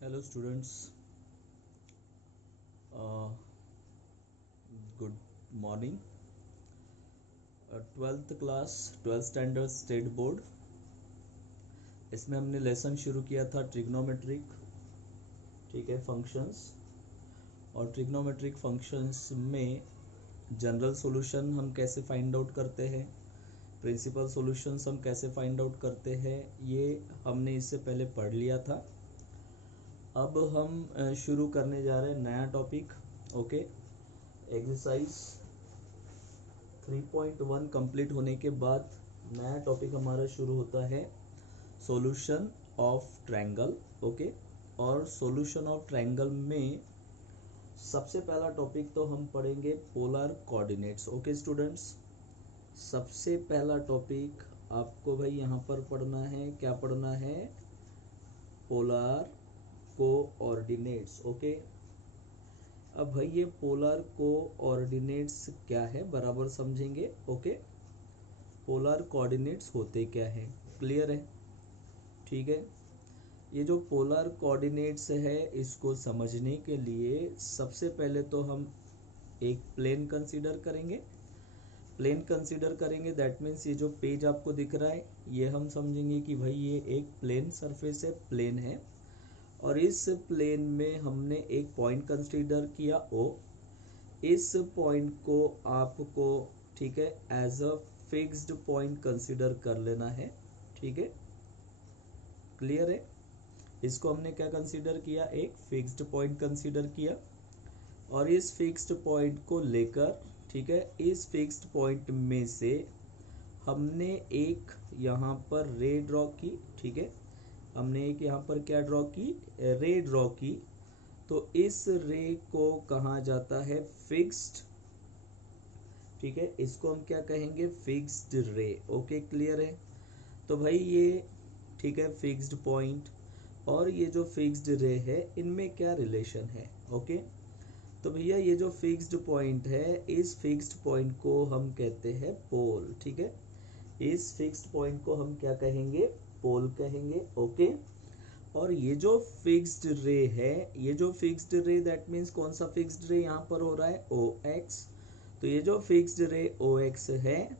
Hello students, good morning. 12th class 12th standard state board, इसमें हमने lesson शुरू किया था ट्रिग्नोमेट्रिक, ठीक है, फंक्शंस। और ट्रिग्नोमेट्रिक फंक्शंस में जनरल सॉल्यूशन हम कैसे फाइंड आउट करते हैं, प्रिंसिपल सॉल्यूशंस हम कैसे फाइंड आउट करते हैं, ये हमने इससे पहले पढ़ लिया था। अब हम शुरू करने जा रहे हैं नया टॉपिक। ओके, एक्सरसाइज 3.1 कंप्लीट होने के बाद नया टॉपिक हमारा शुरू होता है सॉल्यूशन ऑफ ट्रायंगल। ओके, और सॉल्यूशन ऑफ ट्रायंगल में सबसे पहला टॉपिक तो हम पढ़ेंगे पोलर कोऑर्डिनेट्स। ओके स्टूडेंट्स, सबसे पहला टॉपिक आपको भाई यहाँ पर पढ़ना है, क्या पढ़ना है? Polar coordinates. ओके, अब भाई ये पोलर कोऑर्डिनेट्स क्या है बराबर समझेंगे। ओके, पोलर कोऑर्डिनेट्स होते क्या है, क्लियर है? ठीक है, ये जो पोलर कोऑर्डिनेट्स है इसको समझने के लिए सबसे पहले तो हम एक प्लेन कंसीडर करेंगे। प्लेन कंसीडर करेंगे दैट मीन्स ये जो पेज आपको दिख रहा है ये हम समझेंगे कि भाई ये एक प्लेन सरफेस है, प्लेन है, और इस प्लेन में हमने एक पॉइंट कंसीडर किया ओ। इस पॉइंट को आपको, ठीक है, as a fixed point consider कर लेना है। ठीक है, क्लियर है? इसको हमने क्या कंसीडर किया? एक फिक्स्ड पॉइंट कंसीडर किया, और इस फिक्स्ड पॉइंट को लेकर, ठीक है, इस फिक्स्ड पॉइंट में से हमने एक यहाँ पर रे ड्रॉ की। ठीक है, हमने एक यहाँ पर क्या ड्रॉ की? रे ड्रॉ की। तो इस रे को कहा जाता है फिक्स्ड। ठीक है, इसको हम क्या कहेंगे? फिक्स्ड रे। ओके, क्लियर है? तो भाई ये, ठीक है, फिक्स्ड पॉइंट और ये जो फिक्स्ड रे है इनमें क्या रिलेशन है? ओके, तो भैया ये जो फिक्स्ड पॉइंट है इस फिक्स्ड पॉइंट को हम कहते हैं पोल। ठीक है, इस फिक्स्ड पॉइंट को हम क्या कहेंगे? पोल कहेंगे। ओके, और ये जो फिक्स्ड रे है, ये जो फिक्स्ड रे दैट मीन्स कौन सा फिक्स्ड रे यहाँ पर हो रहा है? ओ एक्स। तो ये जो फिक्स्ड रे ओ एक्स है,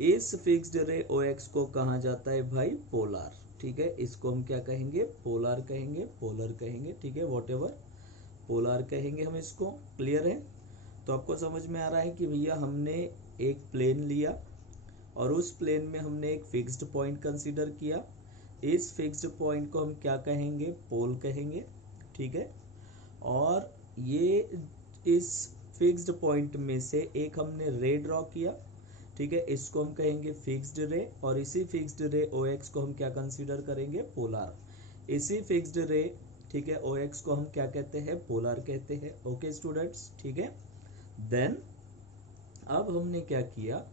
इस फिक्स्ड रे ओ एक्स को कहा जाता है भाई पोलर। ठीक है, इसको हम क्या कहेंगे? पोलर कहेंगे, पोलर कहेंगे। ठीक है, वॉटेवर, पोलर कहेंगे हम इसको। क्लियर है? तो आपको समझ में आ रहा है कि भैया हमने एक प्लेन लिया और उस प्लेन में हमने एक फिक्स्ड पॉइंट कंसीडर किया। इस फिक्स्ड पॉइंट को हम क्या कहेंगे? पोल कहेंगे। ठीक है, और ये इस फिक्स्ड पॉइंट में से एक हमने रे ड्रॉ किया। ठीक है, इसको हम कहेंगे फिक्स्ड रे, और इसी फिक्स्ड रे ओ एक्स को हम क्या कंसीडर करेंगे? पोलर। इसी फिक्स्ड रे, ठीक है, ओ एक्स को हम क्या कहते हैं? पोलर कहते हैं। ओके स्टूडेंट्स, ठीक है। देन अब हमने क्या किया?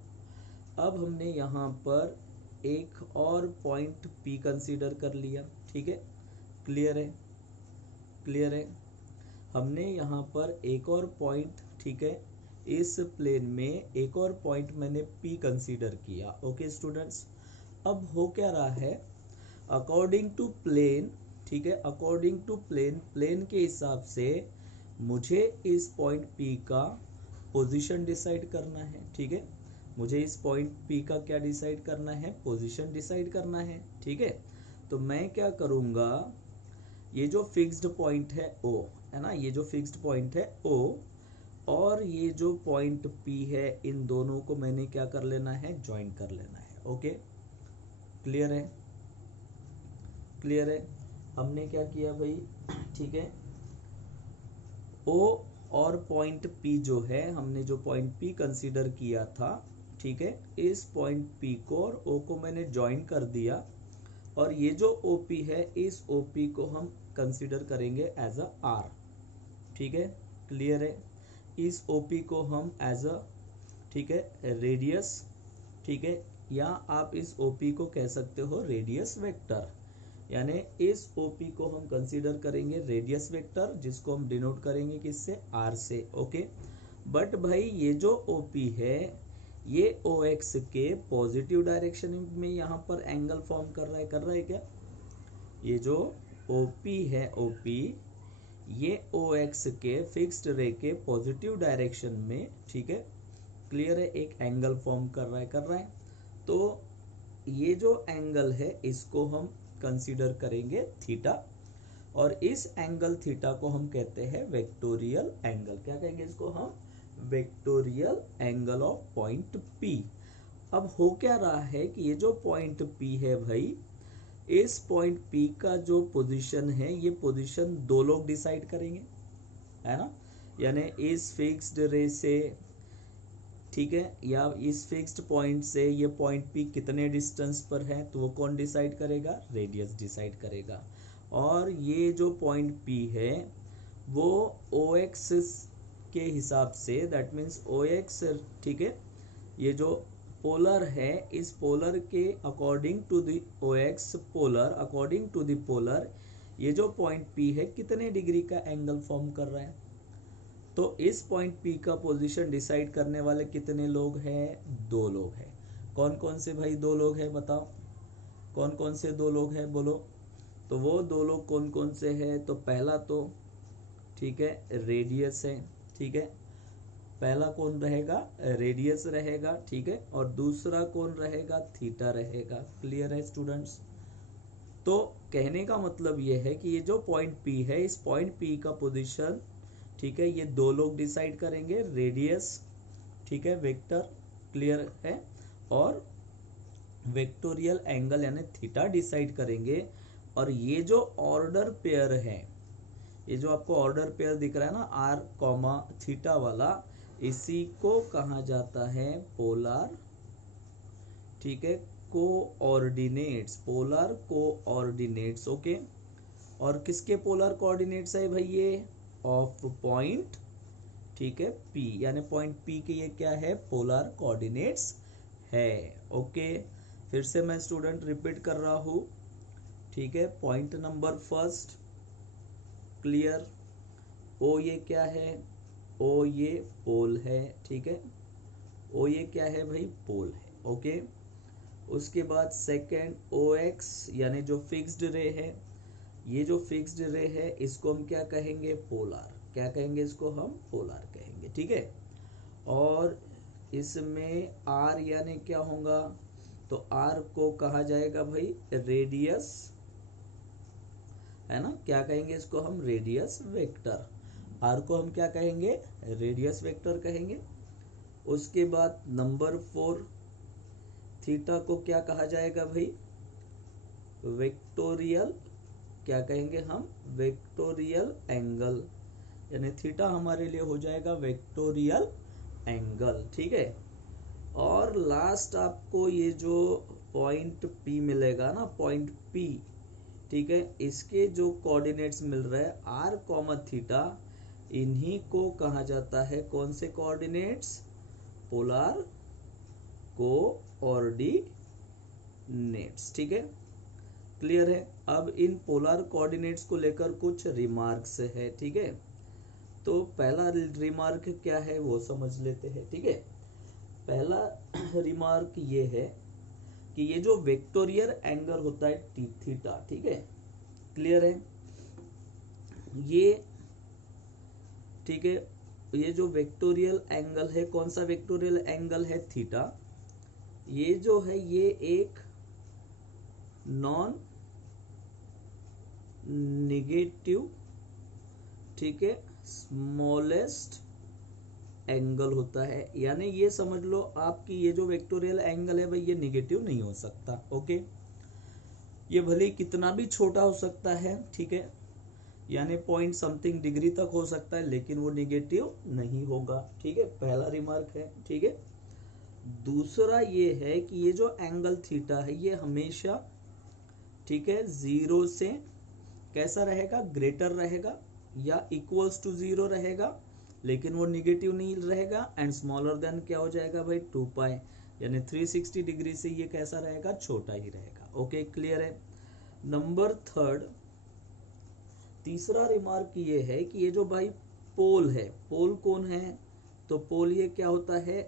अब हमने यहाँ पर एक और पॉइंट P कंसीडर कर लिया। ठीक है, क्लियर है? क्लियर है? हमने यहाँ पर एक और पॉइंट, ठीक है, इस प्लेन में एक और पॉइंट मैंने P कंसीडर किया। ओके स्टूडेंट्स, अब हो क्या रहा है? अकॉर्डिंग टू प्लेन, ठीक है, अकॉर्डिंग टू प्लेन, प्लेन के हिसाब से मुझे इस पॉइंट P का पोजीशन डिसाइड करना है। ठीक है, मुझे इस पॉइंट P का क्या डिसाइड करना है? पोजीशन डिसाइड करना है। ठीक है, तो मैं क्या करूँगा? ये जो फिक्स्ड पॉइंट है O, है ना, ये जो फिक्स्ड पॉइंट है O और ये जो पॉइंट P है, इन दोनों को मैंने क्या कर लेना है? ज्वाइन कर लेना है। ओके, क्लियर है? क्लियर है? हमने क्या किया भाई? ठीक है, O और पॉइंट P जो है, हमने जो पॉइंट P कंसीडर किया था, ठीक है, इस पॉइंट P को और O को मैंने ज्वाइन कर दिया, और ये जो OP है इस OP को हम कंसीडर करेंगे एज अ R। ठीक है, क्लियर है? इस OP को हम एज अ, ठीक है, रेडियस, ठीक है, या आप इस OP को कह सकते हो रेडियस वेक्टर, यानी इस OP को हम कंसीडर करेंगे रेडियस वेक्टर, जिसको हम डिनोट करेंगे किससे? R से। ओके, बट भाई ये जो OP है ये OX के पॉजिटिव डायरेक्शन में यहाँ पर एंगल फॉर्म कर रहा है क्या? ये जो ओपी है, ओपी ये ओ एक्स के फिक्स्ड रे के पॉजिटिव डायरेक्शन में, ठीक है, क्लियर है, एक एंगल फॉर्म कर रहा है। तो ये जो एंगल है इसको हम कंसीडर करेंगे थीटा, और इस एंगल थीटा को हम कहते हैं वेक्टोरियल एंगल। क्या कहेंगे इसको हम? Vectorial angle of point P। अब हो क्या रहा है कि ये जो पॉइंट P है भाई, इस पॉइंट P का जो पोजीशन है, ये पोजीशन दो लोग डिसाइड करेंगे, है ना, यानी इस फिक्स्ड रे से, ठीक है, या इस फिक्स्ड पॉइंट से ये पॉइंट P कितने डिस्टेंस पर है, तो वो कौन डिसाइड करेगा? रेडियस डिसाइड करेगा। और ये जो पॉइंट P है वो OX के हिसाब से, दैट मीन्स OX, ठीक है, ये जो पोलर है, इस पोलर के according to the OX polar, according to the polar, ये जो पॉइंट P है कितने डिग्री का एंगल फॉर्म कर रहा है। तो इस पॉइंट P का पोजीशन डिसाइड करने वाले कितने लोग हैं? दो लोग हैं। कौन कौन से भाई दो लोग हैं, बताओ कौन कौन से दो लोग हैं, बोलो। तो वो दो लोग कौन कौन से हैं? तो पहला तो, ठीक है, रेडियस है, ठीक है, पहला कौन रहेगा? रेडियस रहेगा, ठीक है, और दूसरा कौन रहेगा? थीटा रहेगा। क्लियर है स्टूडेंट्स? तो कहने का मतलब ये है कि ये जो पॉइंट P है, इस पॉइंट P का पोजीशन, ठीक है, ये दो लोग डिसाइड करेंगे, रेडियस, ठीक है, वेक्टर, क्लियर है, और वेक्टोरियल एंगल यानी थीटा डिसाइड करेंगे। और ये जो ऑर्डर पेयर है, ये जो आपको ऑर्डर पेयर दिख रहा है ना, आर कॉमा थीटा वाला, इसी को कहा जाता है पोलर, ठीक है, कोऑर्डिनेट्स, पोलर कोऑर्डिनेट्स। ओके, और किसके पोलर कोऑर्डिनेट्स है भाई? ये ऑफ पॉइंट, ठीक है, P, यानी पॉइंट P के ये क्या है? पोलर कोऑर्डिनेट्स है। ओके, फिर से मैं स्टूडेंट रिपीट कर रहा हूं, ठीक है, point number first, clear, O ये क्या है? O ये पोल है, ठीक है, O ये क्या है भाई? पोल है। ओके, उसके बाद सेकेंड OX यानी जो फिक्स्ड रे है, ये जो फिक्स्ड रे है इसको हम क्या कहेंगे? पोलर। क्या कहेंगे इसको? हम पोलर कहेंगे, ठीक है। और इसमें R यानी क्या होगा? तो R को कहा जाएगा भाई रेडियस, है ना, क्या कहेंगे इसको हम? Radius vector. R को हम क्या कहेंगे? रेडियस वेक्टर कहेंगे। उसके बाद नंबर 4, थीटा को क्या कहा जाएगा भाई? वेक्टोरियल, क्या कहेंगे हम? वेक्टोरियल एंगल, यानी थीटा हमारे लिए हो जाएगा वेक्टोरियल एंगल, ठीक है। और लास्ट आपको ये जो पॉइंट P मिलेगा ना, पॉइंट P, ठीक है, इसके जो कोऑर्डिनेट्स मिल रहे हैं R कॉमा थीटा, इन्हीं को कहा जाता है कौन से कोऑर्डिनेट्स? पोलर कोऑर्डिनेट्स, ठीक है, क्लियर है। अब इन पोलर कोऑर्डिनेट्स को लेकर कुछ रिमार्क्स है, ठीक है। तो पहला रिमार्क क्या है वो समझ लेते हैं, ठीक है। पहला रिमार्क ये है कि ये जो वेक्टोरियल एंगल होता है थीटा, ठीक है, क्लियर है, ये, ठीक है, ये जो वेक्टोरियल एंगल है, कौन सा वेक्टोरियल एंगल है? थीटा। ये जो है ये एक नॉन नेगेटिव, ठीक है, स्मॉलेस्ट एंगल होता है, यानी ये समझ लो आपकी ये जो वेक्टोरियल एंगल है भाई, ये नेगेटिव नहीं हो सकता। ओके, ये भले कितना भी छोटा हो सकता है, ठीक है, यानी पॉइंट समथिंग डिग्री तक हो सकता है, लेकिन वो नेगेटिव नहीं होगा, ठीक है, पहला रिमार्क है, ठीक है। दूसरा ये है कि ये जो एंगल थीटा है ये हमेशा, ठीक है, 0 से कैसा रहेगा? ग्रेटर रहेगा या इक्वल्स टू 0 रहेगा, लेकिन वो निगेटिव नहीं रहेगा, एंड स्मॉलर देन क्या हो जाएगा भाई? 2 पाई, यानी 360 डिग्री से ये कैसा रहेगा? छोटा ही रहेगा। ओके, क्लियर है। नंबर 3, तीसरा रिमार्क ये है कि ये जो भाई पोल है, पोल कौन है? तो पोल ये क्या होता है?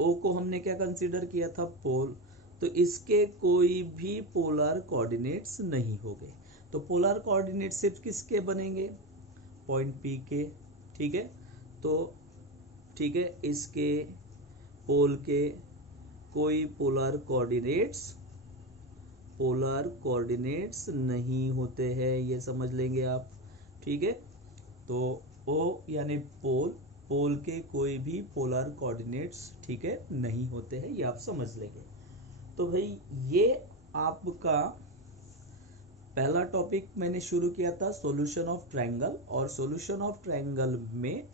O को हमने क्या कंसीडर किया था? पोल। तो इसके कोई भी पोलर कोऑर्डिनेट्स नहीं होंगे। तो पोलर कोऑर्डिनेट सिर्फ किसके बनेंगे, पॉइंट पी के, ठीक है। तो ठीक है, इसके पोल के कोई पोलर कोऑर्डिनेट्स नहीं होते हैं, ये समझ लेंगे आप, ठीक है। तो ओ यानी पोल के कोई भी पोलर कोऑर्डिनेट्स, ठीक है, नहीं होते हैं, ये आप समझ लेंगे। तो भाई ये आपका पहला टॉपिक मैंने शुरू किया था सॉल्यूशन ऑफ ट्रायंगल, और सॉल्यूशन ऑफ ट्रायंगल में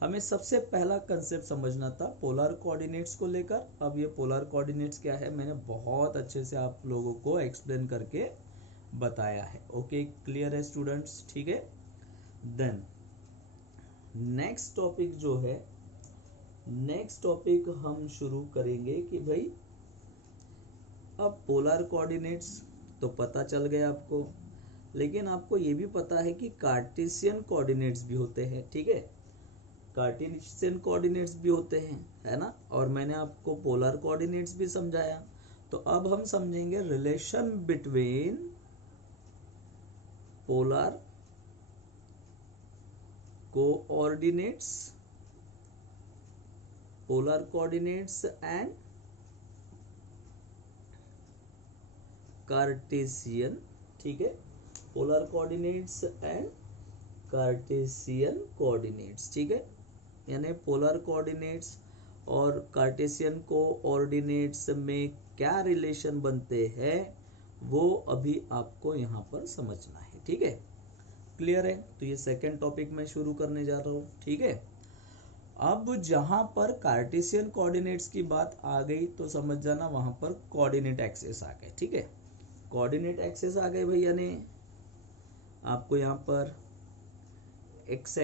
हमें सबसे पहला कंसेप्ट समझना था पोलर कोऑर्डिनेट्स को लेकर। अब ये पोलर कोऑर्डिनेट्स क्या है मैंने बहुत अच्छे से आप लोगों को एक्सप्लेन करके बताया है। ओके, क्लियर है स्टूडेंट्स, ठीक है। देन नेक्स्ट टॉपिक हम शुरू करेंगे कि भाई अब पोलर कोऑर्डिनेट्स तो पता चल गया आपको, लेकिन आपको ये भी पता है कि कार्टेशियन कोऑर्डिनेट्स भी होते हैं, ठीक है, कार्टेशियन कोऑर्डिनेट्स भी होते हैं, है ना। और मैंने आपको पोलर कोऑर्डिनेट्स भी समझाया। तो अब हम समझेंगे relation between polar coordinates and Cartesian, ठीक है, polar coordinates and Cartesian coordinates, ठीक है। यानी पोलर कोऑर्डिनेट्स और कार्टेशियन कोऑर्डिनेट्स में क्या रिलेशन बनते हैं वो अभी आपको यहाँ पर समझना है, ठीक है, क्लियर है। तो ये सेकंड टॉपिक मैं शुरू करने जा रहा हूँ, ठीक है। अब जहां पर कार्टेशियन कोऑर्डिनेट्स की बात आ गई तो समझ जाना वहां पर कोऑर्डिनेट एक्सिस आ गए, ठीक है, कोऑर्डिनेट एक्सिस आ गए भैया ने। आपको यहाँ पर एक्स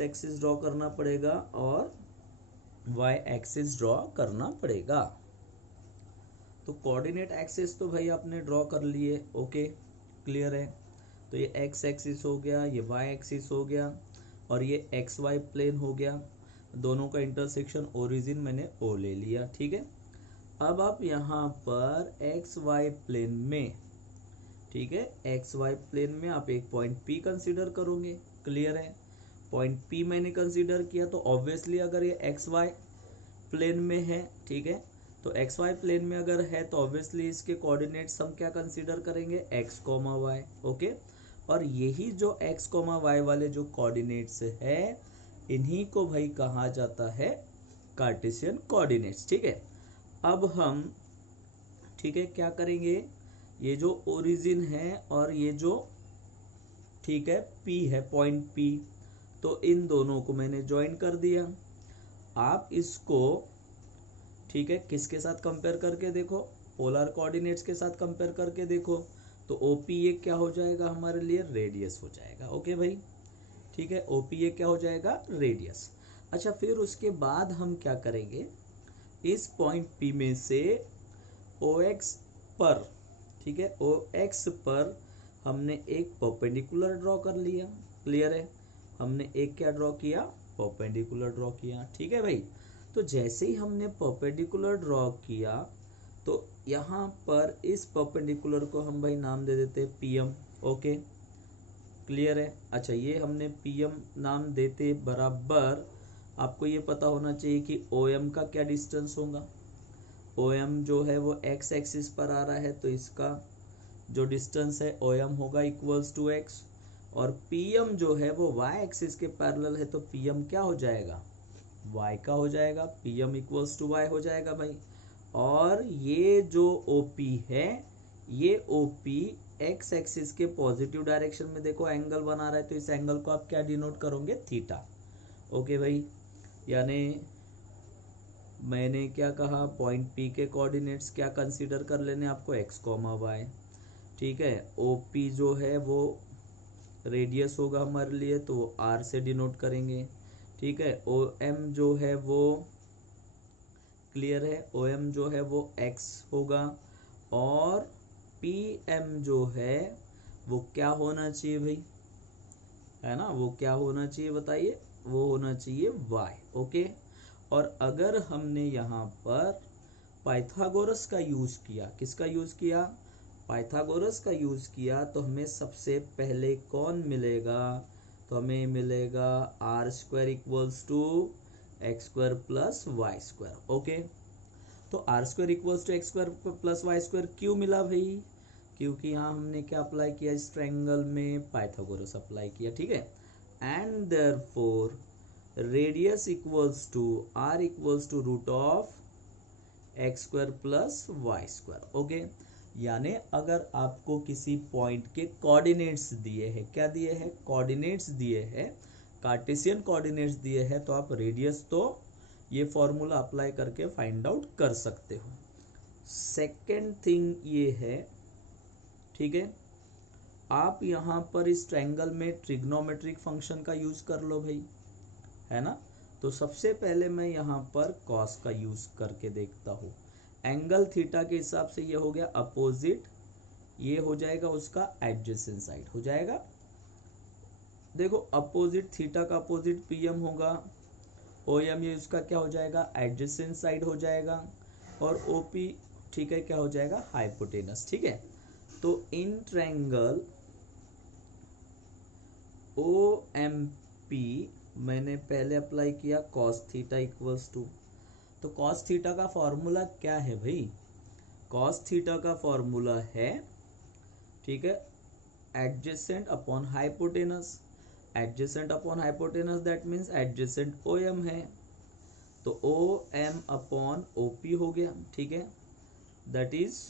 एक्सिस ड्रॉ करना पड़ेगा और वाई एक्सिस ड्रॉ करना पड़ेगा। तो कोऑर्डिनेट एक्सिस तो भाई आपने ड्रॉ कर लिए, ओके, क्लियर है। तो ये एक्स एक्सिस हो गया, ये वाई एक्सिस हो गया, और ये एक्स वाई प्लेन हो गया। दोनों का इंटरसेक्शन ओरिजिन मैंने ओ ले लिया, ठीक है। अब आप यहाँ पर एक्स वाई प्लेन में, ठीक है, एक्स वाई प्लेन में आप एक पॉइंट पी कंसीडर करोगे, क्लियर है। पॉइंट पी मैंने कंसीडर किया तो ऑब्वियसली अगर ये एक्स वाई प्लेन में है, ठीक है, तो एक्स वाई प्लेन में अगर है तो ऑब्वियसली इसके कोऑर्डिनेट्स हम क्या कंसीडर करेंगे, एक्स कॉमा वाई, ओके। और यही जो एक्स कॉमा वाई वाले जो कोऑर्डिनेट्स है इन्हीं को भाई कहा जाता है कार्टेशियन कोऑर्डिनेट्स, ठीक है। अब हम, ठीक है, क्या करेंगे, ये जो ओरिजिन है और ये जो, ठीक है, पी है, पॉइंट पी, तो इन दोनों को मैंने ज्वाइन कर दिया। आप इसको, ठीक है, किसके साथ कंपेयर करके देखो, पोलर कोऑर्डिनेट्स के साथ कंपेयर करके देखो, तो ओपी ये क्या हो जाएगा हमारे लिए, रेडियस हो जाएगा, ओके भाई, ठीक है, ओपी ये क्या हो जाएगा, रेडियस। अच्छा, फिर उसके बाद हम क्या करेंगे, इस पॉइंट पी में से ओ एक्स पर, ठीक है, ओ एक्स पर हमने एक परपेंडिकुलर ड्रॉ कर लिया, क्लियर है, हमने एक क्या ड्रॉ किया, परपेंडिकुलर ड्रॉ किया, ठीक है भाई। तो जैसे ही हमने परपेंडिकुलर ड्रॉ किया तो यहाँ पर इस परपेंडिकुलर को हम भाई नाम दे देते पीएम, ओके, क्लियर है। अच्छा, ये हमने पीएम नाम देते बराबर आपको ये पता होना चाहिए कि ओएम का क्या डिस्टेंस होगा। ओएम जो है वो एक्स एक्सिस पर आ रहा है तो इसका जो डिस्टेंस है ओएम होगा इक्वल्स टू एक्स, और पीएम जो है वो वाई एक्सिस के पैरेलल है तो पीएम क्या हो जाएगा, वाई का हो जाएगा, पीएम इक्वल्स टू वाई हो जाएगा भाई। और ये जो ओपी है, ये ओपी एक्स एक्सिस के पॉजिटिव डायरेक्शन में देखो एंगल बना रहा है, तो इस एंगल को आप क्या डिनोट करोगे, थीटा, ओके भाई। यानी मैंने क्या कहा, पॉइंट पी के कोऑर्डिनेट्स क्या कंसीडर कर लेने आपको, एक्स कॉमा वाई, ठीक है। ओपी जो है वो रेडियस होगा हमारे लिए तो आर से डिनोट करेंगे, ठीक है। ओ एम जो है वो, क्लियर है, ओ एम जो है वो एक्स होगा, और पी एम जो है वो क्या होना चाहिए भाई, है ना, वो क्या होना चाहिए बताइए, वो होना चाहिए वाई, ओके। और अगर हमने यहाँ पर पाइथागोरस का यूज किया, किसका यूज किया, पाइथागोरस का यूज किया, तो हमें सबसे पहले कौन मिलेगा, तो हमें मिलेगा r square equals to x square plus y square. Okay, तो r square equals to x square plus y square क्यों मिला भाई, क्योंकि यहाँ हमने क्या अप्लाई किया, इस ट्रायंगल में पाइथागोरस अप्लाई किया, ठीक है। And therefore radius equals to r equals to root of x square plus y square. Okay, यानी अगर आपको किसी पॉइंट के कोऑर्डिनेट्स दिए हैं, क्या दिए हैं, कोऑर्डिनेट्स दिए हैं, कार्टेशियन कोऑर्डिनेट्स दिए हैं, तो आप रेडियस तो ये फॉर्मूला अप्लाई करके फाइंड आउट कर सकते हो। सेकेंड थिंग ये है, ठीक है, आप यहाँ पर इस ट्रायंगल में ट्रिग्नोमेट्रिक फंक्शन का यूज कर लो भाई, है ना। तो सबसे पहले मैं यहाँ पर कॉस का यूज करके देखता हूँ। एंगल थीटा के हिसाब से ये हो गया अपोजिट, ये हो जाएगा उसका एडजेसेंट साइड हो जाएगा। देखो अपोजिट, थीटा का अपोजिट पीएम होगा, ओएम ये उसका क्या हो जाएगा, एडजेसेंट साइड हो जाएगा, और ओपी ठीक है क्या हो जाएगा, हाइपोटेनस, ठीक है। तो इन ट्रायंगल ओएमपी मैंने पहले अप्लाई किया कॉस थीटा इक्वल्स टू, तो कॉस थीटा का फॉर्मूला क्या है भाई, कॉस थीटा का फॉर्मूला है, ठीक है, adjacent upon hypotenuse, adjacent upon hypotenuse that means adjacent OM है, तो ओ एम अपॉन ओपी हो गया, ठीक है, दैट इज,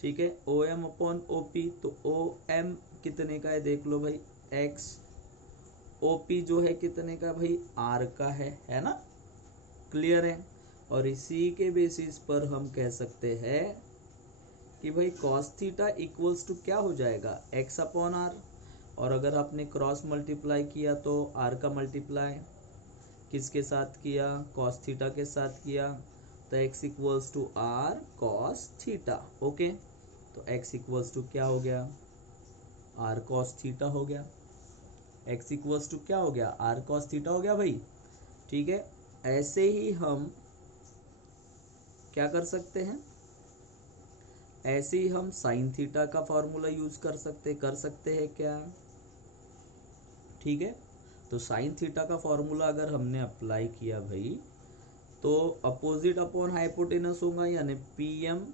ठीक है, ओ एम अपॉन ओपी, तो ओ एम कितने का है देख लो भाई, एक्स, ओपी जो है कितने का भाई, आर का है ना, क्लियर है। और इसी के बेसिस पर हम कह सकते हैं कि भाई कॉस थीटा इक्वल्स टू क्या हो जाएगा, एक्स अपॉन आर, और अगर आपने क्रॉस मल्टीप्लाई किया तो आर का मल्टीप्लाई किसके साथ किया, कॉस थीटा के साथ किया, तो x equals to r cos theta. Okay, तो एक्स इक्वल्स टू क्या हो गया, आर कॉस थीटा हो गया, एक्स इक्वल्स टू क्या हो गया, आर कॉस थीटा हो गया भाई, ठीक है। ऐसे ही हम क्या कर सकते हैं, ऐसे ही हम साइन थीटा का फॉर्मूला यूज कर सकते हैं क्या, ठीक है। तो साइन थीटा का फॉर्मूला अगर हमने अप्लाई किया भाई, तो अपोजिट अपॉन हाइपोटेनस होगा, यानी पीएम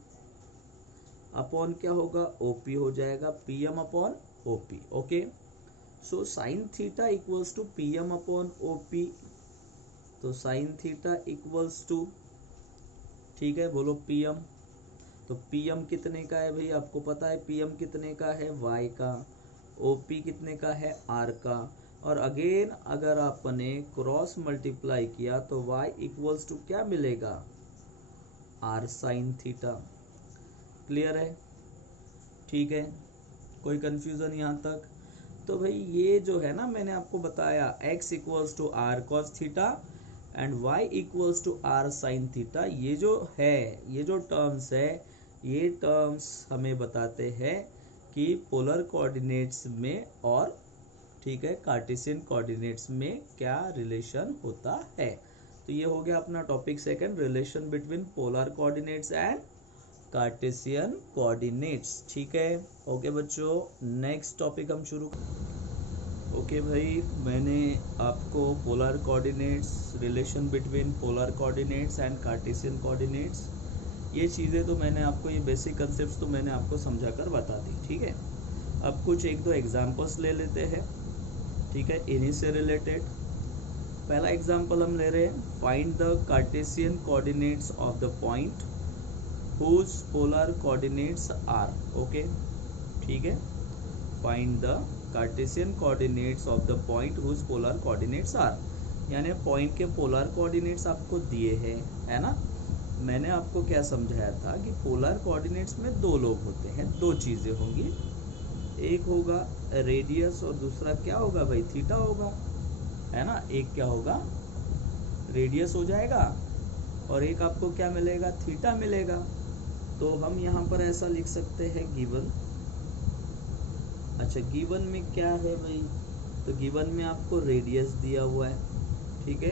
अपॉन क्या होगा, ओपी हो जाएगा, PM upon OP. Okay, so sine theta equals to PM upon OP, तो साइन थीटा इक्वल्स टू, ठीक है, बोलो पीएम, तो पीएम कितने का है भाई, आपको पता है पीएम कितने का है, वाई का, ओपी कितने का है, आर का, और अगेन अगर आपने क्रॉस मल्टीप्लाई किया तो वाई इक्वल्स टू क्या मिलेगा, आर साइन थीटा। क्लियर है, ठीक है, कोई कंफ्यूजन यहाँ तक। तो भाई ये जो है ना मैंने आपको बताया, x equals to r cos theta and y equals to r sine theta, ये जो है, ये जो टर्म्स है, ये टर्म्स हमें बताते हैं कि पोलर कोऑर्डिनेट्स में और, ठीक है, कार्टेशियन कोऑर्डिनेट्स में क्या रिलेशन होता है। तो ये हो गया अपना topic second, relation between polar coordinates and Cartesian coordinates, ठीक है। ओके बच्चों, नेक्स्ट टॉपिक हम शुरू। ओके भाई, मैंने आपको polar coordinates, relation between polar coordinates and Cartesian coordinates, ये चीज़ें तो मैंने आपको, ये बेसिक कंसेप्ट्स तो मैंने आपको समझा कर बता दी, ठीक है। अब कुछ एक दो एग्जांपल्स ले लेते हैं, ठीक है, इन्हीं से रिलेटेड। पहला एग्जांपल हम ले रहे हैं, find the Cartesian coordinates of the point whose polar coordinates are. Okay, ठीक है, find the Cartesian coordinates of the point whose polar coordinates are, यानी पॉइंट के पोलर कोऑर्डिनेट्स आपको दिए हैं, है ना। मैंने आपको क्या समझाया था कि पोलर कोऑर्डिनेट्स में दो लोग होते हैं, दो चीज़ें होंगी, एक होगा रेडियस और दूसरा क्या होगा भाई, थीटा होगा, है ना। एक क्या होगा, रेडियस हो जाएगा और एक आपको क्या मिलेगा, थीटा मिलेगा। तो हम यहाँ पर ऐसा लिख सकते हैं गिवन, अच्छा गिवन में क्या है भाई, तो गिवन में आपको रेडियस दिया हुआ है, ठीक है,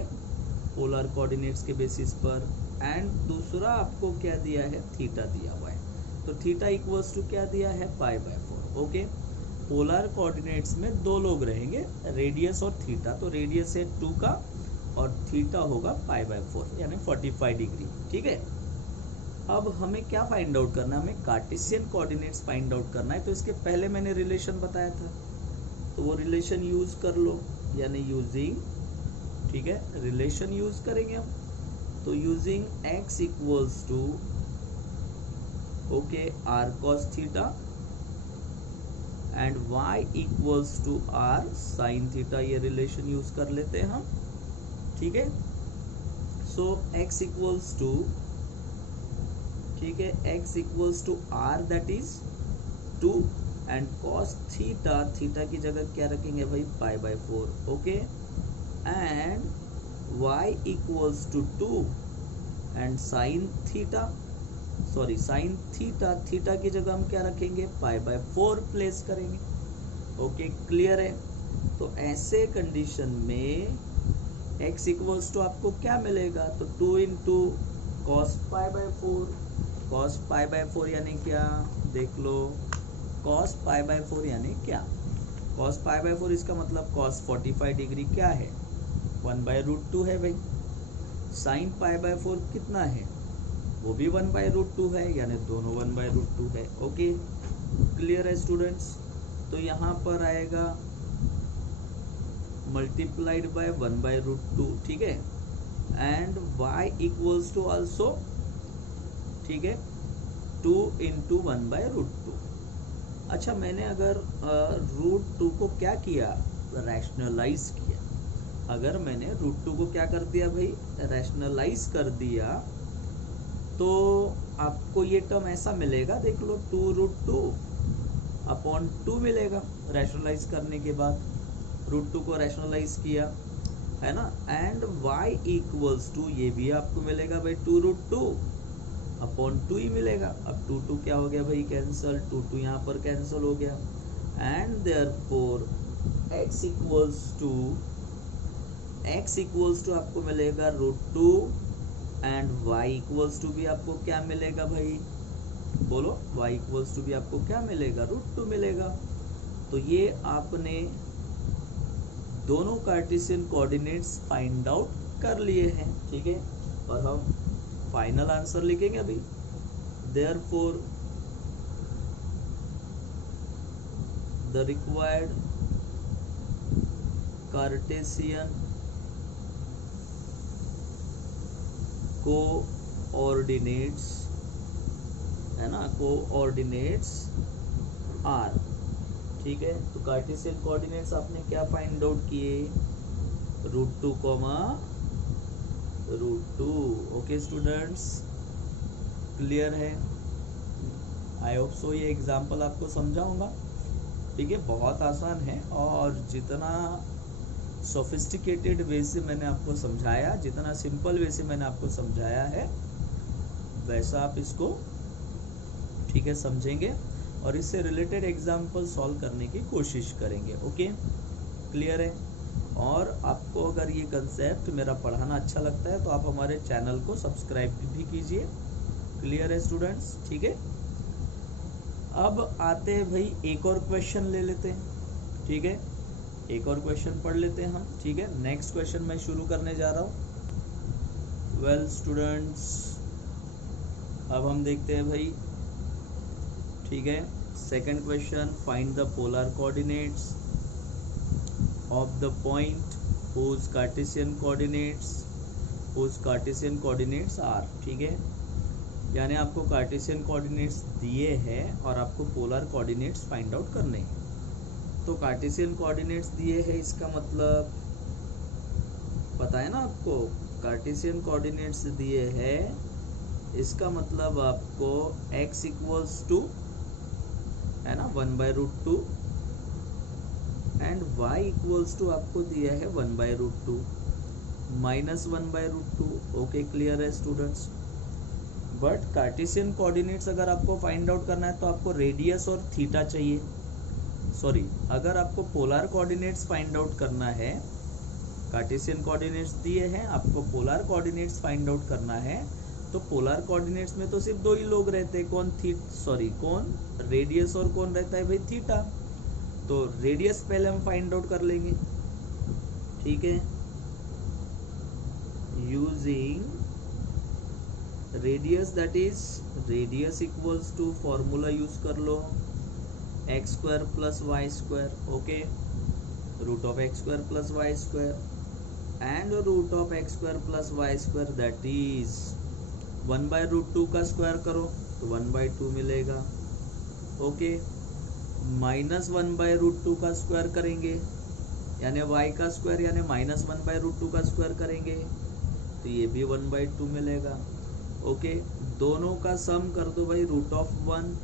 पोलर कोऑर्डिनेट्स के बेसिस पर, एंड दूसरा आपको क्या दिया है, थीटा दिया हुआ है। तो थीटा इक्वल्स टू क्या दिया है, π/4। ओके, पोलर कोऑर्डिनेट्स में दो लोग रहेंगे, रेडियस और थीटा। तो रेडियस है 2 का और थीटा होगा π/4 यानी 45 डिग्री, ठीक है। अब हमें क्या फाइंड आउट करना है, हमें कार्टेशियन कोऑर्डिनेट्स फाइंड आउट करना है। तो इसके पहले मैंने रिलेशन बताया था, तो वो रिलेशन यूज कर लो, यानी यूजिंग, ठीक है, रिलेशन यूज करेंगे हम। तो using x equals to okay r cos theta and y equals to r sin theta, ये रिलेशन यूज कर लेते हैं हम, ठीक है। सो x इक्वल्स टू, ठीक है, x equals to r that is 2 and cos theta, theta की जगह क्या रखेंगे भाई, π/4। Okay, and y equals to 2 and sin theta, sorry sin theta, theta की जगह हम क्या रखेंगे, π/4 प्लेस करेंगे। ओके, क्लियर है। तो ऐसे कंडीशन में x इक्वल्स टू आपको क्या मिलेगा, तो 2 इंटू cos π/4, cos π/4 यानी क्या, देख लो, cos π/4 यानी क्या, cos π/4 इसका मतलब cos 45 डिग्री क्या है, 1/√2 है भाई। sin π/4 कितना है, वो भी 1/√2 है, यानी दोनों 1/√2 है। ओके, क्लियर है स्टूडेंट्स। तो यहाँ पर आएगा मल्टीप्लाइड बाय 1/√2, ठीक है, and y equals to also, ठीक है, 2 इंटू 1/√2। अच्छा, मैंने अगर √2 को क्या किया, रैशनलाइज किया। अगर मैंने √2 को क्या कर दिया भाई, रैशनलाइज कर दिया, तो आपको ये टर्म ऐसा मिलेगा, देख लो, 2√2/2 मिलेगा रैशनलाइज करने के बाद। √2 को रैशनलाइज किया है ना, एंड y इक्वल्स टू, ये भी आपको मिलेगा भाई 2√2/2 ही मिलेगा। अब 2 क्या हो गया भाई, कैंसल, 2 यहाँ पर कैंसल हो गया, and therefore x equals to आपको मिलेगा √2 एंड y इक्वल्स टू भी आपको क्या मिलेगा भाई, बोलो, y इक्वल्स टू भी आपको क्या मिलेगा, √2 मिलेगा। तो ये आपने दोनों कार्टेशियन कोऑर्डिनेट्स फाइंड आउट कर लिए हैं, ठीक है। और हम फाइनल आंसर लिखेंगे अभी। Therefore the required Cartesian coordinates, है ना, कोऑर्डिनेट्स आर, ठीक है। तो कार्टेशियन कोऑर्डिनेट्स आपने क्या फाइंड आउट किए, √2. ओके स्टूडेंट्स, क्लियर है। आई होप सो ये एग्जांपल आपको समझाऊंगा, ठीक है। बहुत आसान है, और जितना सोफिस्टिकेटेड वे से मैंने आपको समझाया, जितना सिंपल वे से मैंने आपको समझाया है, वैसा आप इसको, ठीक है, समझेंगे और इससे रिलेटेड एग्जाम्पल सॉल्व करने की कोशिश करेंगे। ओके, क्लियर है। और आपको अगर ये कंसेप्ट मेरा पढ़ाना अच्छा लगता है तो आप हमारे चैनल को सब्सक्राइब भी कीजिए। क्लियर है स्टूडेंट्स, ठीक है। अब आते हैं भाई, एक और क्वेश्चन ले लेते हैं, ठीक है। एक और क्वेश्चन पढ़ लेते हैं हम, ठीक है। नेक्स्ट क्वेश्चन मैं शुरू करने जा रहा हूँ। वेल स्टूडेंट्स, अब हम देखते हैं भाई, ठीक है। Second question, find the polar coordinates of the point whose Cartesian coordinates are, ठीक है। यानी आपको कार्टेशियन कोऑर्डिनेट्स दिए हैं और आपको पोलर कोऑर्डिनेट्स फाइंड आउट करने हैं। तो कार्टेशियन कोऑर्डिनेट्स दिए हैं, इसका मतलब पता है ना आपको, कार्टेशियन कोऑर्डिनेट्स दिए हैं, इसका मतलब आपको x इक्वल्स टू, है ना, 1/√2 एंड y इक्वल्स टू आपको दिया है 1/√2 माइनस 1/√2। ओके, क्लियर है स्टूडेंट्स। बट कार्टेशियन कोऑर्डिनेट्स अगर आपको फाइंड आउट करना है तो आपको रेडियस और थीटा चाहिए, सॉरी, अगर आपको पोलर कोऑर्डिनेट्स फाइंड आउट करना है, कार्टेशियन कोऑर्डिनेट्स दिए हैं, आपको पोलर कोऑर्डिनेट्स फाइंड आउट करना है, तो पोलर कोऑर्डिनेट्स में तो सिर्फ दो ही लोग रहते हैं, कौन रेडियस और कौन रहता है भाई थीटा। तो रेडियस पहले हम फाइंड आउट कर लेंगे, ठीक है, using radius, that is radius equals to formula use कर लो x square plus y square, okay, root of x square plus y square and root of x square plus y square, that is 1/√2 का square करो तो 1/2 मिलेगा, okay, minus 1/√2 का square करेंगे यानी y का स्क्वायर यानी माइनस 1/√2 का स्क्वायर करेंगे तो ये भी 1/2 मिलेगा, ओके, दोनों का सम कर दो भाई रूट ऑफ 1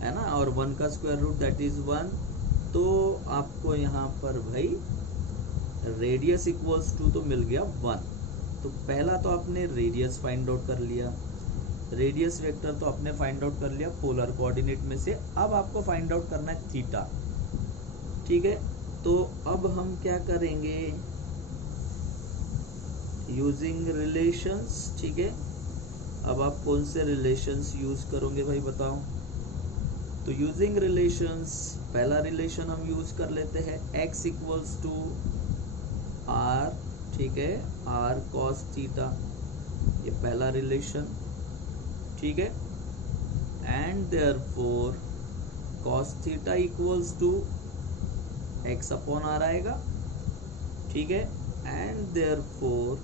है ना, और 1 का स्क्वायर रूट दैट इज 1, तो आपको यहाँ पर भाई रेडियस इक्वल्स टू तो मिल गया 1। तो पहला तो आपने रेडियस फाइंड आउट कर लिया, रेडियस वेक्टर तो आपने फाइंड आउट कर लिया पोलर कोऑर्डिनेट में से। अब आपको फाइंड आउट करना है थीटा, ठीक है, तो अब हम क्या करेंगे, यूजिंग रिलेशंस, ठीक है, अब आप कौन से रिलेशंस यूज करोगे भाई बताओ। तो यूजिंग रिलेशंस, पहला रिलेशन हम यूज कर लेते हैं x इक्वल्स टू r, ठीक है, r cos थीटा, ये पहला रिलेशन, ठीक है, and therefore cos theta equals to x upon r आएगा, ठीक है, and therefore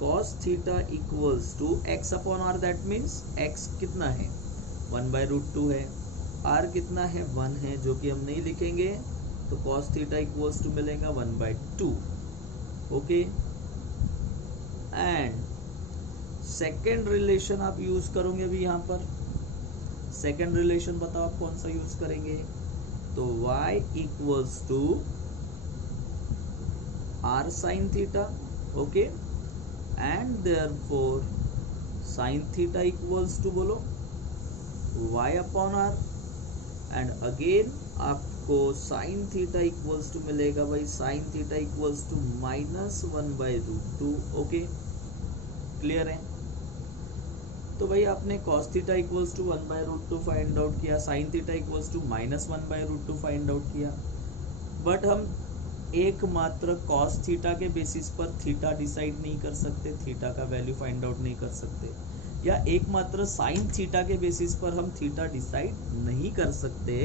cos theta equals to x upon r, that means x कितना है 1/√2 है, r कितना है 1 है, जो कि हम नहीं लिखेंगे, तो cos थीटा इक्वल्स टू मिलेगा 1/2, ओके, एंड सेकेंड रिलेशन आप यूज करोगे अभी यहाँ पर, सेकेंड रिलेशन बताओ आप कौन सा यूज करेंगे, तो y equals to r sine theta, okay, and therefore sine theta equals to बोलो y upon r, and again आपको साइन थीटा इक्वल्स टू मिलेगा भाई sine theta equals to minus 1/√2, okay, clear है। तो भाई आपने cos theta equals to 1/√2 find out किया, sine theta equals to minus 1/√2 find out किया, बट हम एकमात्र cos थीटा के बेसिस पर थीटा डिसाइड नहीं कर सकते, थीटा का वैल्यू फाइंड आउट नहीं कर सकते, या एकमात्र साइन थीटा के बेसिस पर हम थीटा डिसाइड नहीं कर सकते,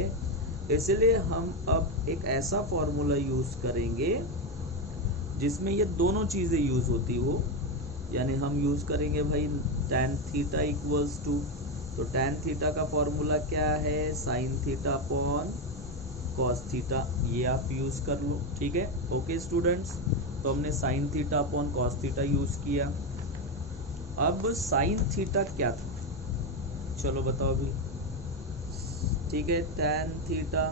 इसलिए हम अब एक ऐसा फॉर्मूला यूज करेंगे जिसमें ये दोनों चीजें यूज होती हो, यानी हम यूज करेंगे भाई tan थीटा इक्वल्स टू, तो tan थीटा का फॉर्मूला क्या है sine theta upon cos theta, ये आप यूज कर लो, ठीक है, ओके स्टूडेंट्स, तो हमने sine theta upon cos theta use किया। अब साइन थीटा क्या था, चलो बताओ अभी, ठीक है, tan थीटा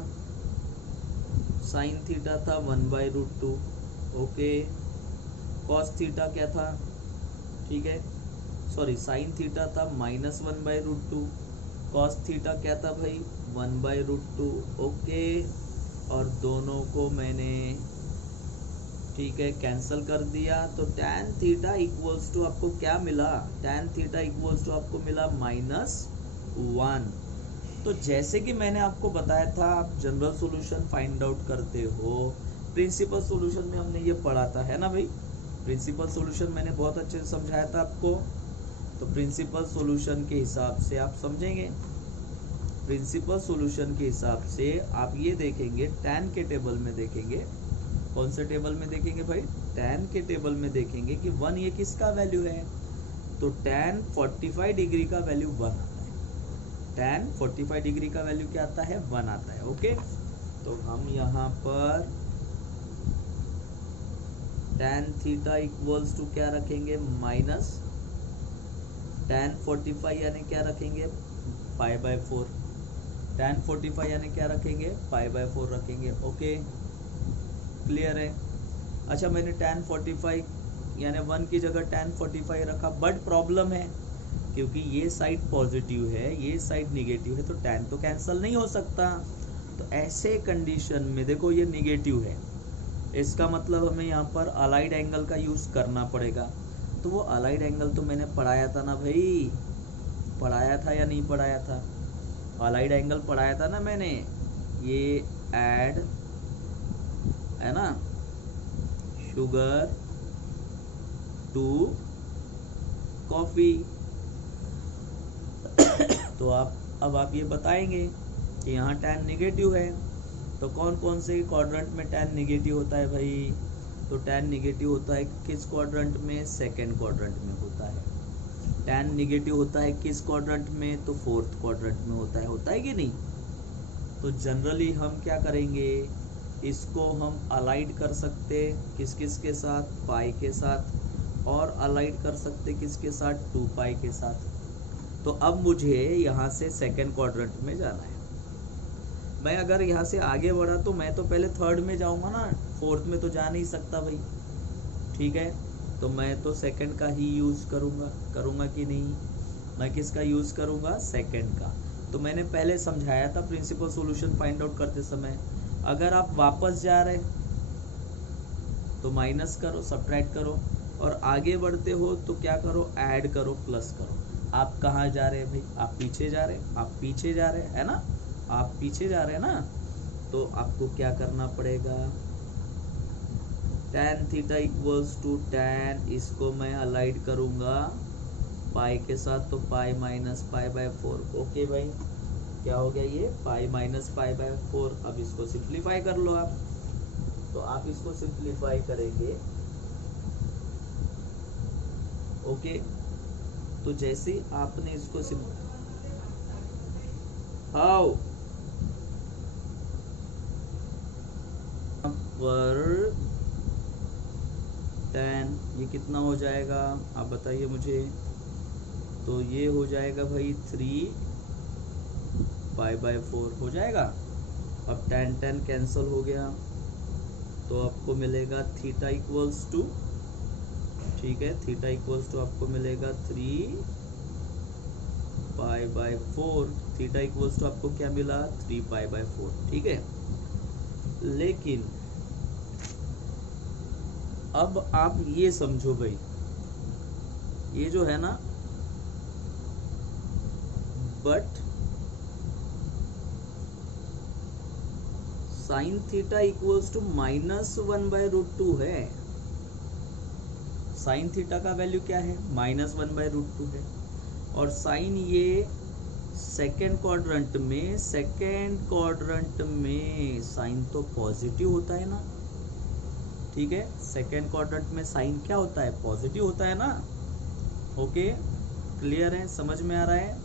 साइन थीटा था 1/√2, ओके, cos थीटा क्या था, ठीक है, सॉरी साइन थीटा था माइनस 1/√2, cos थीटा क्या था भाई 1/√2, ओके, और दोनों को मैंने, ठीक है, कैंसिल कर दिया, तो tan थीटा इक्वल्स टू आपको क्या मिला, tan थीटा इक्वल्स टू आपको मिला -1। तो जैसे कि मैंने आपको बताया था, आप जनरल सॉल्यूशन फाइंड आउट करते हो, प्रिंसिपल सॉल्यूशन में हमने ये पढ़ा था, है ना भाई, प्रिंसिपल सॉल्यूशन मैंने बहुत अच्छे से समझाया था आपको, तो प्रिंसिपल सॉल्यूशन के हिसाब से आप समझेंगे, प्रिंसिपल सॉल्यूशन के हिसाब से आप ये देखेंगे, tan के टेबल में देखेंगे, कौन से टेबल में देखेंगे भाई, tan के टेबल में देखेंगे कि 1 ये किसका वैल्यू है, तो tan 45 डिग्री का वैल्यू 1 आता है, tan 45 डिग्री का वैल्यू क्या आता है 1 आता है, ओके, तो हम यहाँ पर tan थीटा इक्वल्स टू क्या रखेंगे माइनस tan 45 यानी क्या रखेंगे π/4, tan 45 यानी क्या रखेंगे π/4 रखेंगे, ओके, क्लियर है। अच्छा, मैंने tan 45 यानी 1 की जगह tan 45 रखा, बट प्रॉब्लम है क्योंकि ये साइड पॉजिटिव है, ये साइड निगेटिव है, तो tan तो कैंसिल नहीं हो सकता, तो ऐसे कंडीशन में देखो ये निगेटिव है, इसका मतलब हमें यहाँ पर अलाइड एंगल का यूज़ करना पड़ेगा। तो वो अलाइड एंगल तो मैंने पढ़ाया था ना भाई, पढ़ाया था या नहीं पढ़ाया था? अलाइड एंगल पढ़ाया था ना मैंने, ये ऐड है ना शुगर टू कॉफ़ी। तो अब आप ये बताएंगे कि यहाँ tan नेगेटिव है, तो कौन कौन से क्वाड्रेंट में tan नेगेटिव होता है भाई? तो tan नेगेटिव होता है किस क्वाड्रेंट में? सेकेंड क्वाड्रेंट में होता है। tan नेगेटिव होता है किस क्वाड्रेंट में? तो फोर्थ क्वाड्रेंट में होता है कि नहीं? तो जनरली हम क्या करेंगे, इसको हम अलाइड कर सकते किस किस के साथ? पाई के साथ, और अलाइड कर सकते किसके साथ? 2 पाई के साथ। तो अब मुझे यहाँ से सेकेंड क्वाड्रेंट में जाना है। मैं अगर यहाँ से आगे बढ़ा तो मैं तो पहले थर्ड में जाऊँगा ना, फोर्थ में तो जा नहीं सकता भाई, ठीक है? तो मैं तो सेकंड का ही यूज़ करूँगा कि नहीं? मैं किसका यूज़ करूँगा? सेकंड का। तो मैंने पहले समझाया था प्रिंसिपल सॉल्यूशन फाइंड आउट करते समय, अगर आप वापस जा रहे तो माइनस करो, सब्ट्रैक्ट करो, और आगे बढ़ते हो तो क्या करो? ऐड करो, प्लस करो। आप कहाँ जा रहे हैं भाई? आप पीछे जा रहे हैं, है ना? आप पीछे जा रहे हैं ना, तो आपको क्या करना पड़ेगा? tan theta equals to tan, इसको मैं अलाइड करूँगा पाई के साथ, तो pi minus pi by 4। Okay भाई, क्या हो गया ये? Pi minus pi by 4। अब इसको सिंप्लीफाई कर लो आप। तो आप इसको सिंप्लीफाई करेंगे, ओके। तो जैसे आपने इसको पर tan ये कितना हो जाएगा आप बताइए मुझे? तो ये हो जाएगा भाई 3 पाई बाय 4 हो जाएगा। अब tan कैंसिल हो गया, तो आपको मिलेगा थीटा इक्वल्स टू, ठीक है, थीटा इक्वल्स टू आपको मिलेगा 3 pi by 4। Theta equals to आपको क्या मिला? 3 पाई बाय 4, ठीक है। लेकिन अब आप ये समझो भाई, ये जो है ना, but sine theta equals to -1 by √2 है। साइन थीटा का वैल्यू क्या है? -1 बाय √2 है। और साइन ये सेकेंड क्वाड्रेंट में साइन तो पॉजिटिव होता है ना, ठीक है? सेकेंड क्वाड्रेंट में साइन क्या होता है? पॉजिटिव होता है ना। ओके, क्लियर है? समझ में आ रहा है?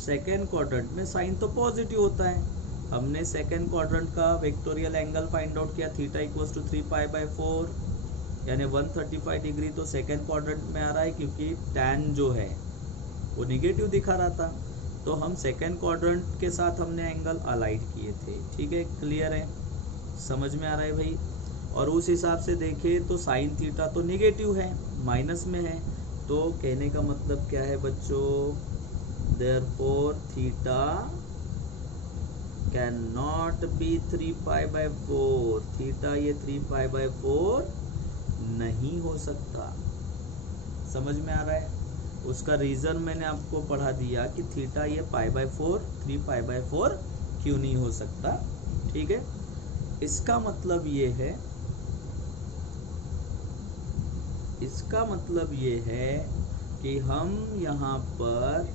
सेकेंड क्वाड्रेंट में साइन तो पॉजिटिव होता है। हमने सेकेंड क्वाड्रेंट का वेक्टोरियल एंगल फाइंड आउट किया, theta equals to 3 pi by 4 यानी 135 डिग्री। तो सेकेंड क्वाड्रेंट में आ रहा है क्योंकि tan जो है वो निगेटिव दिखा रहा था, तो हम सेकेंड क्वाड्रेंट के साथ हमने एंगल अलाइड किए थे, ठीक है? क्लियर है? समझ में आ रहा है भाई? और उस हिसाब से देखें तो साइन थीटा तो निगेटिव है, माइनस में है। तो कहने का मतलब क्या है बच्चों? Therefore theta can not be 3 pi by 4। Theta ये 3 पाई बाय 4 नहीं हो सकता। समझ में आ रहा है? उसका रीज़न मैंने आपको पढ़ा दिया कि थीटा ये पाई बाय 4 3 पाई बाय 4 क्यों नहीं हो सकता, ठीक है? इसका मतलब ये है कि हम यहाँ पर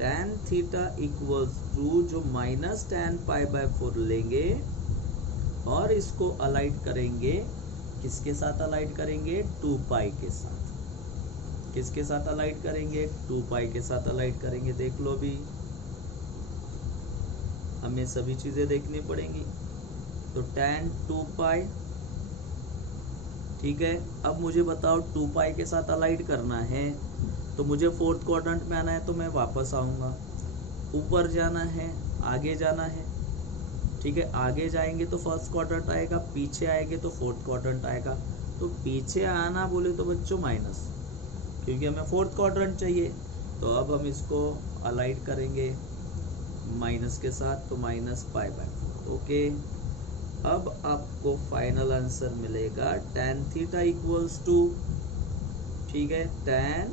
tan थीटा इक्वल्स टू जो -tan पाई बाय 4 लेंगे और इसको अलाइड करेंगे, किसके साथ अलाइड करेंगे? 2 पाई के साथ। किसके साथ अलाइड करेंगे? 2 पाई के साथ अलाइड करेंगे। देख लो भी, हमें सभी चीज़ें देखनी पड़ेंगी। तो tan 2 पाई, ठीक है। अब मुझे बताओ 2 पाई के साथ अलाइड करना है तो मुझे फोर्थ क्वाड्रेंट में आना है, तो मैं वापस आऊँगा, ऊपर जाना है, आगे जाना है, ठीक है? आगे जाएंगे तो फर्स्ट क्वाड्रेंट आएगा, पीछे आएंगे तो फोर्थ क्वाड्रेंट आएगा। तो पीछे आना बोले तो बच्चों माइनस, क्योंकि हमें फोर्थ क्वाड्रेंट चाहिए। तो अब हम इसको अलाइड करेंगे माइनस के साथ, तो -पाई बाय 4। ओके। अब आपको फाइनल आंसर मिलेगा tan थीटा इक्वल्स टू, ठीक है, tan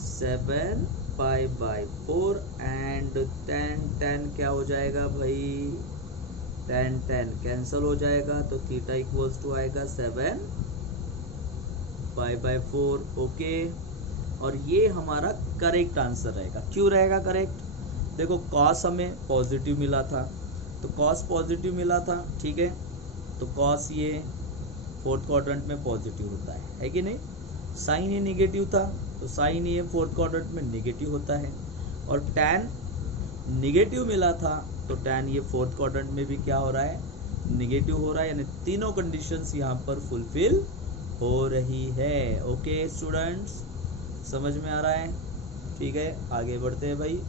7π/4 एंड tan क्या हो जाएगा भाई, tan कैंसल हो जाएगा, तो थीटा इक्वल्स टू आएगा 7π/4। ओके, और ये हमारा करेक्ट आंसर रहेगा। क्यों रहेगा करेक्ट, देखो कॉस हमें पॉजिटिव मिला था, तो कॉस पॉजिटिव मिला था, ठीक है, तो कॉस ये फोर्थ क्वाड्रेंट में पॉजिटिव होता है कि नहीं। साइन ये नेगेटिव था, तो साइन ये फोर्थ क्वाड्रेंट में नेगेटिव होता है। और टैन नेगेटिव मिला था, तो टैन ये फोर्थ क्वाड्रेंट में भी क्या हो रहा है, नेगेटिव हो रहा है, यानी तीनों कंडीशंस यहाँ पर फुलफिल हो रही है। ओके स्टूडेंट्स, समझ में आ रहा है, ठीक है, आगे बढ़ते हैं भाई।